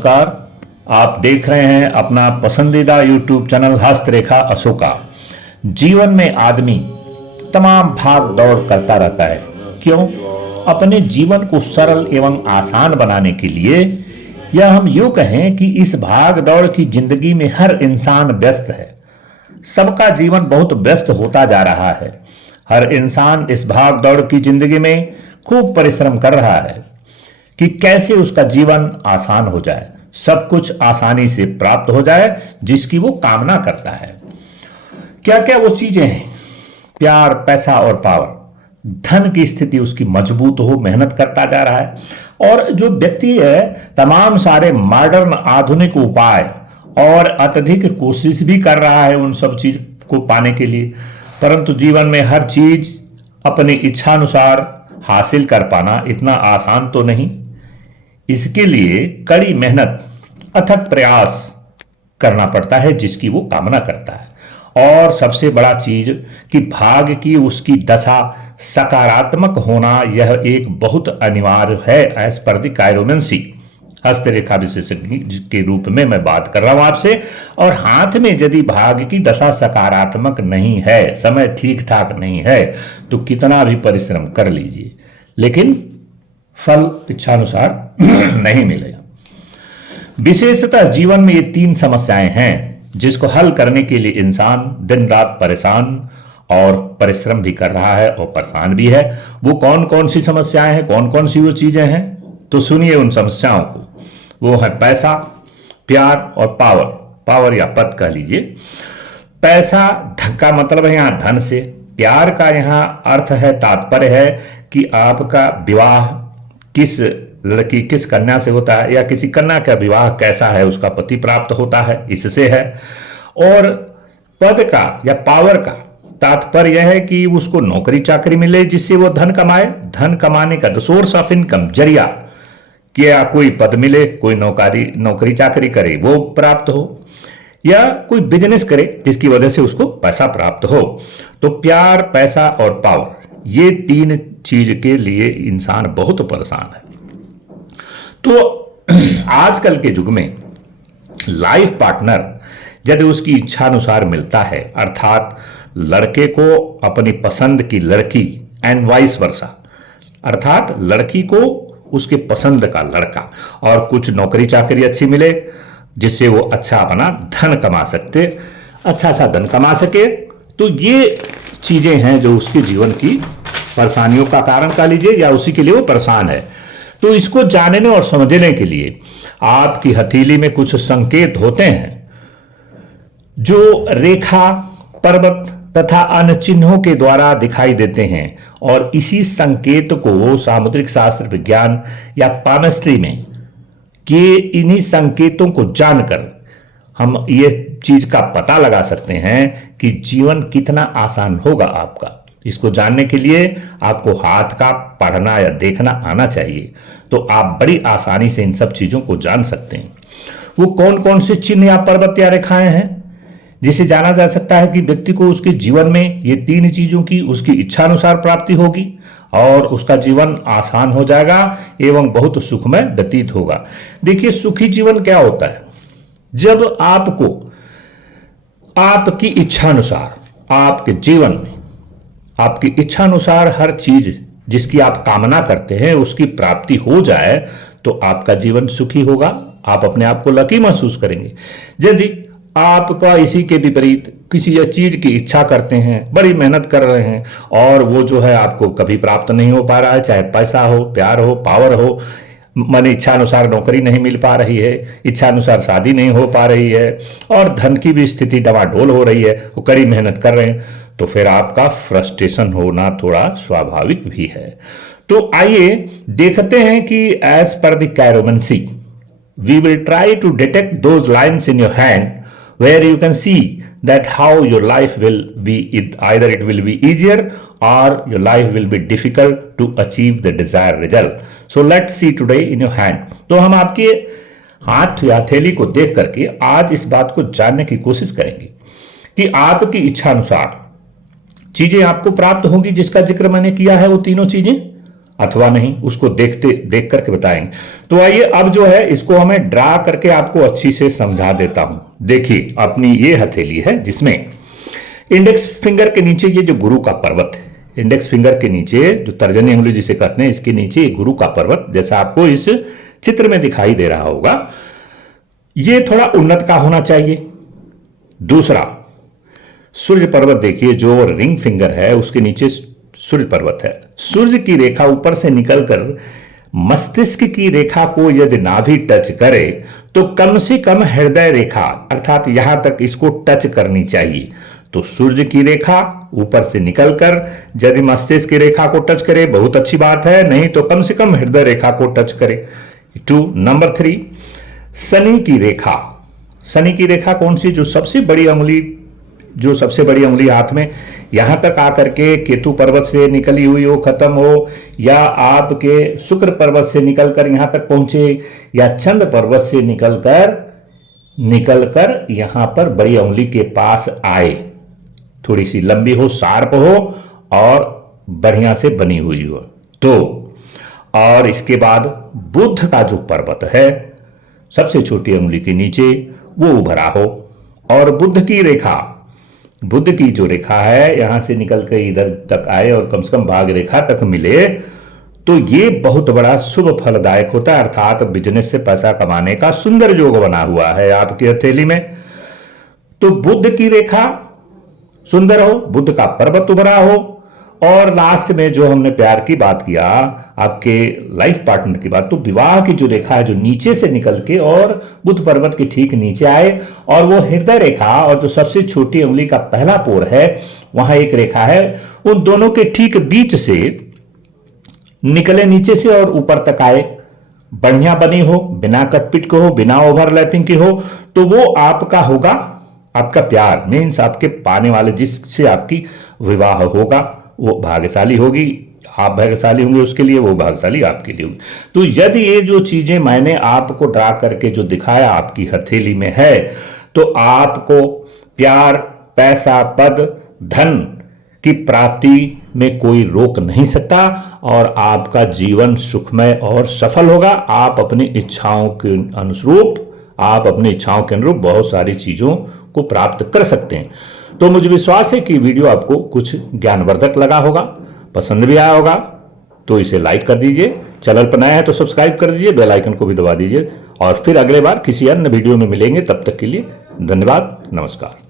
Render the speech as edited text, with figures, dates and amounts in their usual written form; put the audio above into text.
नमस्कार। आप देख रहे हैं अपना पसंदीदा यूट्यूब चैनल हस्तरेखा अशोका। जीवन में आदमी तमाम भाग दौड़ करता रहता है। क्यों? अपने जीवन को सरल एवं आसान बनाने के लिए, या हम यूं कहें कि इस भाग दौड़ की जिंदगी में हर इंसान व्यस्त है। सबका जीवन बहुत व्यस्त होता जा रहा है। हर इंसान इस भाग दौड़ की जिंदगी में खूब परिश्रम कर रहा है कि कैसे उसका जीवन आसान हो जाए, सब कुछ आसानी से प्राप्त हो जाए जिसकी वो कामना करता है। क्या क्या वो चीजें हैं? प्यार, पैसा और पावर। धन की स्थिति उसकी मजबूत हो, मेहनत करता जा रहा है। और जो व्यक्ति है तमाम सारे मॉडर्न आधुनिक उपाय और अत्यधिक कोशिश भी कर रहा है उन सब चीज को पाने के लिए, परंतु जीवन में हर चीज अपनी इच्छानुसार हासिल कर पाना इतना आसान तो नहीं। इसके लिए कड़ी मेहनत, अथक प्रयास करना पड़ता है जिसकी वो कामना करता है। और सबसे बड़ा चीज कि भाग्य की उसकी दशा सकारात्मक होना, यह एक बहुत अनिवार्य है एज पर द कायरोमेंसी। हस्तरेखा विशेषज्ञ के रूप में मैं बात कर रहा हूं आपसे। और हाथ में यदि भाग्य की दशा सकारात्मक नहीं है, समय ठीक ठाक नहीं है, तो कितना भी परिश्रम कर लीजिए लेकिन फल इच्छानुसार नहीं मिलेगा। विशेषतः जीवन में ये तीन समस्याएं हैं जिसको हल करने के लिए इंसान दिन रात परेशान और परिश्रम भी कर रहा है और परेशान भी है। वो कौन कौन सी समस्याएं हैं, कौन कौन सी वो चीजें हैं, तो सुनिए उन समस्याओं को। वो है पैसा, प्यार और पावर। पावर या पद कह लीजिए। पैसा का मतलब है यहां धन से। प्यार का यहां अर्थ है, तात्पर्य है कि आपका विवाह किस लड़की, किस कन्या से होता है, या किसी कन्या का विवाह कैसा है, उसका पति प्राप्त होता है, इससे है। और पद का या पावर का तात्पर्य यह है कि उसको नौकरी चाकरी मिले जिससे वो धन कमाए। धन कमाने का सोर्स ऑफ इनकम, जरिया, क्या कोई पद मिले, कोई नौकरी चाकरी करे वो प्राप्त हो, या कोई बिजनेस करे जिसकी वजह से उसको पैसा प्राप्त हो। तो प्यार, पैसा और पावर, ये तीन चीज के लिए इंसान बहुत परेशान है। तो आजकल के युग में लाइफ पार्टनर यदि उसकी इच्छानुसार मिलता है, अर्थात लड़के को अपनी पसंद की लड़की एंड वाइस वर्सा, अर्थात लड़की को उसके पसंद का लड़का, और कुछ नौकरी चाकरी अच्छी मिले जिससे वो अच्छा अपना धन कमा सकते, अच्छा सा धन कमा सके, तो ये चीजें हैं जो उसके जीवन की परेशानियों का कारण कह लीजिए, या उसी के लिए वो परेशान है। तो इसको जानने और समझने के लिए आपकी हथेली में कुछ संकेत होते हैं जो रेखा, पर्वत तथा अन्य चिन्हों के द्वारा दिखाई देते हैं। और इसी संकेत को सामुद्रिक शास्त्र विज्ञान या पामेस्ट्री में कि इन्हीं संकेतों को जानकर हम ये चीज का पता लगा सकते हैं कि जीवन कितना आसान होगा आपका। इसको जानने के लिए आपको हाथ का पढ़ना या देखना आना चाहिए, तो आप बड़ी आसानी से इन सब चीजों को जान सकते हैं। वो कौन कौन से चिन्ह या पर्वत या रेखाएं हैं जिसे जाना जा सकता है कि व्यक्ति को उसके जीवन में ये तीन चीजों की उसकी इच्छानुसार प्राप्ति होगी और उसका जीवन आसान हो जाएगा एवं बहुत सुखमय व्यतीत होगा। देखिए, सुखी जीवन क्या होता है? जब आपको आपकी इच्छानुसार, आपके जीवन में आपकी इच्छानुसार हर चीज जिसकी आप कामना करते हैं उसकी प्राप्ति हो जाए, तो आपका जीवन सुखी होगा। आप अपने आप को लकी महसूस करेंगे। यदि आपका इसी के विपरीत किसी चीज की इच्छा करते हैं, बड़ी मेहनत कर रहे हैं, और वो जो है आपको कभी प्राप्त नहीं हो पा रहा है, चाहे पैसा हो, प्यार हो, पावर हो, मन इच्छानुसार नौकरी नहीं मिल पा रही है, इच्छानुसार शादी नहीं हो पा रही है, और धन की भी स्थिति डवाडोल हो रही है, वो कड़ी मेहनत कर रहे हैं, तो फिर आपका फ्रस्ट्रेशन होना थोड़ा स्वाभाविक भी है। तो आइए देखते हैं कि as per the chiromancy we will try to detect those lines in your hand where you can see that how your life will be, either it will be easier or your life will be difficult to achieve the desired result. So let's see today in your hand. तो हम आपके हाथ या हथेली को देख करके आज इस बात को जानने की कोशिश करेंगे कि आपकी इच्छा अनुसार चीजें आपको प्राप्त होंगी जिसका जिक्र मैंने किया है। वो तीनों चीजें अथवा नहीं, उसको देख करके बताएंगे। तो आइए अब जो है इसको हमें ड्रा करके आपको अच्छी से समझा देता हूं। देखिए अपनी ये हथेली है जिसमें इंडेक्स फिंगर के नीचे ये जो गुरु का पर्वत है, इंडेक्स फिंगर के नीचे जो तर्जनी उंगली जिसे कहते हैं, इसके नीचे गुरु का पर्वत जैसा आपको इस चित्र में दिखाई दे रहा होगा, ये थोड़ा उन्नत का होना चाहिए। दूसरा सूर्य पर्वत देखिए, जो रिंग फिंगर है उसके नीचे सूर्य पर्वत है। सूर्य की रेखा ऊपर से निकलकर मस्तिष्क की रेखा को यदि नाभि टच करे तो कम से कम हृदय रेखा अर्थात यहां तक इसको टच करनी चाहिए। तो सूर्य की रेखा ऊपर से निकलकर यदि मस्तिष्क की रेखा को टच करे बहुत अच्छी बात है, नहीं तो कम से कम हृदय रेखा को टच करे। 2 नंबर 3 शनि की रेखा। शनि की रेखा कौन सी? जो सबसे बड़ी उंगली हाथ में यहां तक आकर के केतु पर्वत से निकली हुई हो, खत्म हो, या आपके शुक्र पर्वत से निकलकर यहां तक पहुंचे, या चंद्र पर्वत से निकलकर यहां पर बड़ी उंगली के पास आए, थोड़ी सी लंबी हो, शार्प हो और बढ़िया से बनी हुई हो। तो और इसके बाद बुध का जो पर्वत है सबसे छोटी उंगली के नीचे वो उभरा हो, और बुध की जो रेखा है यहां से निकल कर इधर तक आए और कम से कम भाग रेखा तक मिले, तो ये बहुत बड़ा शुभ फलदायक होता है, अर्थात बिजनेस से पैसा कमाने का सुंदर योग बना हुआ है आपकी हथेली में। तो बुध की रेखा सुंदर हो, बुध का पर्वत उभरा हो, और लास्ट में जो हमने प्यार की बात किया, आपके लाइफ पार्टनर की बात, तो विवाह की जो रेखा है जो नीचे से निकल के और बुध पर्वत के ठीक नीचे आए, और वो हृदय रेखा और जो सबसे छोटी उंगली का पहला पोर है वहां एक रेखा है, उन दोनों के ठीक बीच से निकले नीचे से और ऊपर तक आए, बढ़िया बनी हो, बिना कटपिट के हो, बिना ओवरलैपिंग की हो, तो वो आपका होगा, आपका प्यार मीन्स आपके पाने वाले जिससे आपकी विवाह होगा वो भाग्यशाली होगी, आप भाग्यशाली होंगे उसके लिए, वो भाग्यशाली आपके लिए होगी। तो यदि ये जो चीजें मैंने आपको ड्रा करके जो दिखाया आपकी हथेली में है, तो आपको प्यार, पैसा, पद, धन की प्राप्ति में कोई रोक नहीं सकता, और आपका जीवन सुखमय और सफल होगा। आप अपनी इच्छाओं के अनुरूप बहुत सारी चीजों को प्राप्त कर सकते हैं। तो मुझे विश्वास है कि वीडियो आपको कुछ ज्ञानवर्धक लगा होगा, पसंद भी आया होगा, तो इसे लाइक कर दीजिए, चैनल पर नया है तो सब्सक्राइब कर दीजिए, बेल आइकन को भी दबा दीजिए, और फिर अगले बार किसी अन्य वीडियो में मिलेंगे। तब तक के लिए धन्यवाद, नमस्कार।